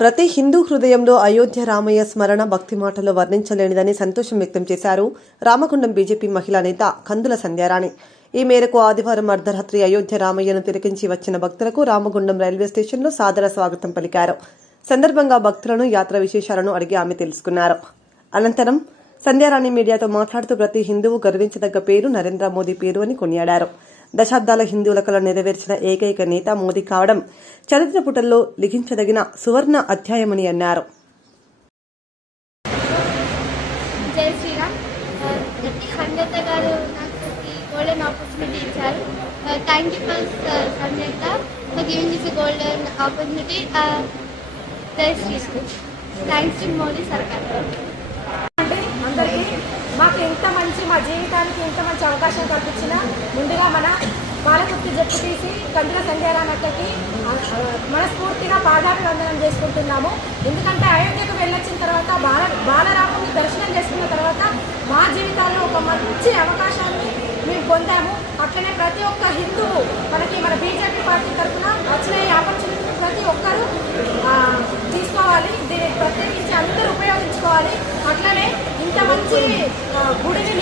ప్రతి హిందూ హృదయంలో అయోధ్య రామయ్య స్మరణ భక్తి మాటలో వర్ణించలేనిదని సంతోషం వ్యక్తం చేశారు రామగుండం బీజేపీ మహిళా నేత కందుల సంధ్యారాణి. ఈ మేరకు ఆదివారం అర్ధరాత్రి అయోధ్య రామయ్యను తిలకించి వచ్చిన భక్తులకు రామగుండం రైల్వే స్టేషన్లో సాదర స్వాగతం పలికారు. సందర్భంగా భక్తులను యాత్ర విశేషాలను అడిగి ఆమె తెలుసుకున్నారు. అనంతరం సంధ్యారాణి మీడియాతో మాట్లాడుతూ ప్రతి హిందువు గర్వించదగ్గ పేరు నరేంద్ర మోదీ పేరు అని కొనియాడారు. దశాబ్దాల హిందువుల కళ నెరవేర్చిన ఏకైక నేత మోదీ కావడం చరిత్ర పుటల్లో లిఖించదగిన సువర్ణ అధ్యాయమని అన్నారు. జై శ్రీరామ్. సంజత గారు నాకు ఈ గోల్డెన్ ఆపర్చునిటీ ఇచ్చారు. Thank you for Sanjatha for giving this golden opportunity Jai Shriram. Thanks to Modi సర్కార్. అండి అందరికీ మాకు ఇంత మంచి మా జీవితానికి ఇంత మంచి అవకాశం కల్పించిన ముందుగా మన బాలకుర్తి జట్టు తీసి కందుల సంధ్యారామట్టకి మనస్ఫూర్తిగా పాదాభివందనం చేసుకుంటున్నాము. ఎందుకంటే అయోధ్యకు వెళ్ళొచ్చిన తర్వాత బాల బాలరాముని దర్శనం చేసుకున్న తర్వాత మా జీవితాల్లో ఒక మంచి అవకాశాన్ని మేము పొందాము. అట్లనే ప్రతి ఒక్క హిందువు మనకి మన బీజేపీ పార్టీ తరఫున వచ్చిన ఈ ఆపర్చునిటీ ప్రతి ఒక్కరూ తీసుకోవాలి. దీన్ని ప్రత్యేకించి అందరూ ఉపయోగించుకోవాలి. అట్లనే ఇంత మంచి గుడిని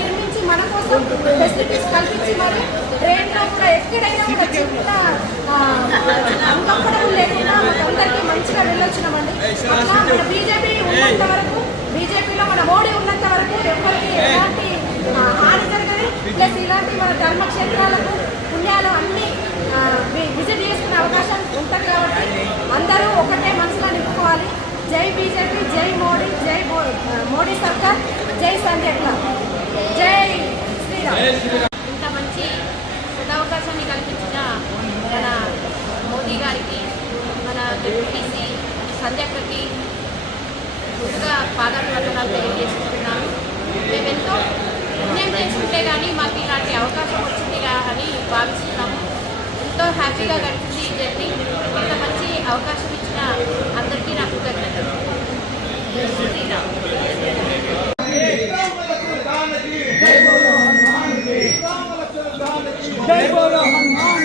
ఫెసిలిటీస్ కల్పించి మరి ట్రైన్లో కూడా ఎక్కడైనా కూడా చిన్న అన్కంఫర్టబుల్ లేకుండా అందరికీ మంచిగా వెళ్ళొచ్చినామండి అట్లా మన బీజేపీ ఉన్నంత వరకు బీజేపీలో మన మోడీ ఉన్నంత వరకు ఎవరికి ఎలాంటి ఆ, హాని జరగదు ప్లస్ ఇలాంటి మన ధర్మక్షేత్రాలకు పుణ్యాలు అన్ని ఆ, వి- విజిట్ చేసుకునే అవకాశం ఉంటుంది కాబట్టి అందరూ ఒకటే మనసులో నింపుకోవాలి జై బీజేపీ జై మోడీ జై మో- ఆ, మోడీ సర్కార్ జై సంజయ్ జై శ్రీరామ్ ఇంత మంచి సదవకాశాన్ని కల్పించిన మన మోదీ గారికి మన డిప్యూటీసీ సంధ్యక్కకి ముందుగా పాదాభివందనాలు తెలియజేసుకుంటున్నాను మేము ఎంతో పుణ్యం చేసుకుంటే కానీ మాకు ఇలాంటి అవకాశం వచ్చింది అని భావిస్తున్నాము. ఎంతో హ్యాపీగా గడిచింది ఈ జర్నీ. ఇంత మంచి అవకాశం ఇచ్చిన అందరికీ నా కృతజ్ఞతలు. శ్రీరామ్. జై బోలో హనుమాన్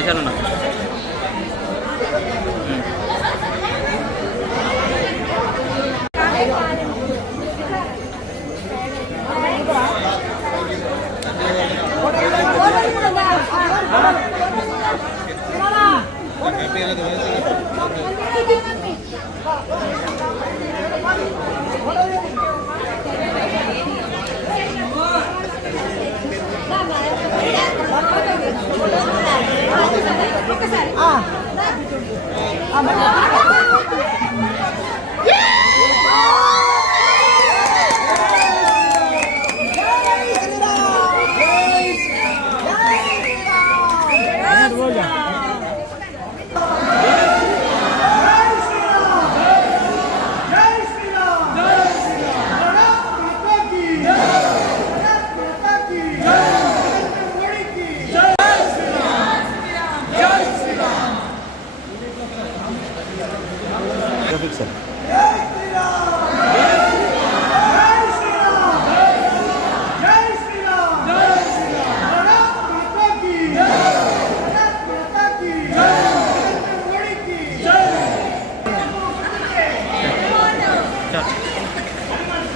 స్టేషన్ ఉన్నా जय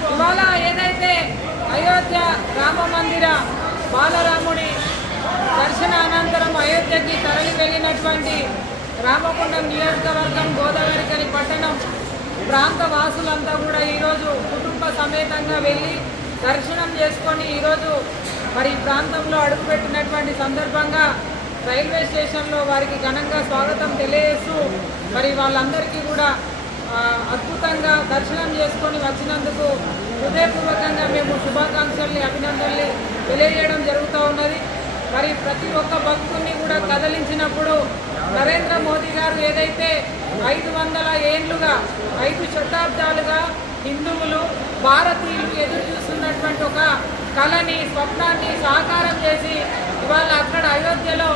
ఇవాళ ఏదైతే అయోధ్య రామ మందిర బాలరాముడి దర్శన అనంతరం అయోధ్యకి తరలి వెళ్ళినటువంటి రామకొండం నియోజకవర్గం గోదావరికని పట్టణం ప్రాంత వాసులంతా కూడా ఈరోజు కుటుంబ సమేతంగా వెళ్ళి దర్శనం చేసుకొని ఈరోజు మరి ప్రాంతంలో అడుగుపెట్టినటువంటి సందర్భంగా రైల్వే స్టేషన్లో వారికి ఘనంగా స్వాగతం తెలియజేస్తూ మరి వాళ్ళందరికీ కూడా అద్భుతంగా దర్శనం చేసుకొని వచ్చినందుకు హృదయపూర్వకంగా మేము శుభాకాంక్షల్ని అభినందనల్ని తెలియజేయడం జరుగుతూ ఉన్నది. మరి ప్రతి ఒక్క భక్తుల్ని కూడా కదలించినప్పుడు నరేంద్ర మోదీ గారు ఏదైతే ఐదు వందల ఏండ్లుగా ఐదు శతాబ్దాలుగా హిందువులు భారతీయులు ఎదురు చూస్తున్నటువంటి ఒక కళని స్వప్నాన్ని సాకారం చేసి ఇవాళ అక్కడ అయోధ్యలో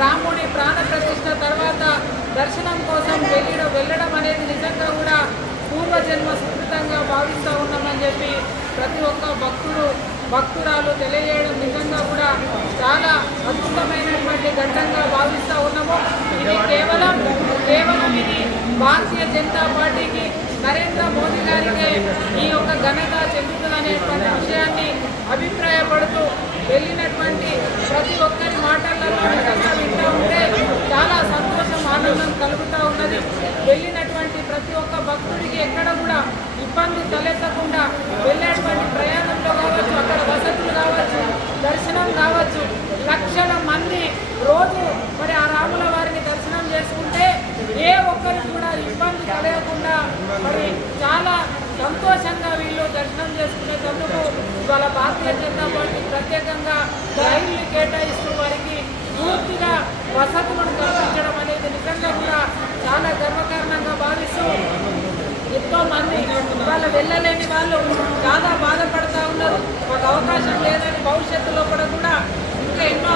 రాముడి ప్రాణ ప్రతిష్ట తర్వాత దర్శనం కోసం వెళ్ళడం వెళ్ళడం అనేది నిజంగా కూడా పూర్వజన్మ సుకృతంగా భావిస్తూ ఉన్నామని చెప్పి ప్రతి ఒక్క భక్తుడు భక్తురాలు తెలియజేయడం నిజంగా కూడా చాలా అద్భుతమైనటువంటి ఘట్టంగా భావిస్తూ ఉన్నాము. ఇది కేవలం కేవలం ఇది భారతీయ జనతా పార్టీకి నరేంద్ర మోదీ గారికి ఈ యొక్క ఘనత చెందుతుందనేటువంటి విషయాన్ని అభిప్రాయపడుతూ వెళ్ళినటువంటి ప్రతి ఒక్కరి మాటలలో నిజంగా వింటూ ఉంటే చాలా సంతోషం ఆనందం కలుగుతూ ఉన్నది వెళ్ళినటువంటి ప్రతి ఒక్క భక్తుడికి ఎక్కడ కూడా ఇబ్బంది తలెత్తకుండా వెళ్ళేటువంటి ప్రయాణంలో కావచ్చు అక్కడ వసతులు కావచ్చు దర్శనం కావచ్చు లక్షల మంది రోజు మరి ఆ రాముల వారిని దర్శనం చేసుకుంటే ఏ ఒక్కరికి కూడా ఇబ్బంది కలగకుండా మరి చాలా సంతోషంగా వీళ్ళు దర్శనం చేసుకునేటందుకు ఇవాళ భారతీయ జనతా పార్టీ ప్రత్యేకంగా రైళ్ళు కేటాయిస్తూ వారికి పూర్తిగా వసతులను కల్పించడం అనేది నిజంగా కూడా చాలా గర్వకారణంగా భావిస్తూ ఎంతో మంది ఇవాళ వెళ్ళలేని వాళ్ళు చాలా బాధపడతా ఉన్నారు. మాకు అవకాశం లేదని భవిష్యత్తులో కూడా కూడా ఇంకా ఎన్నో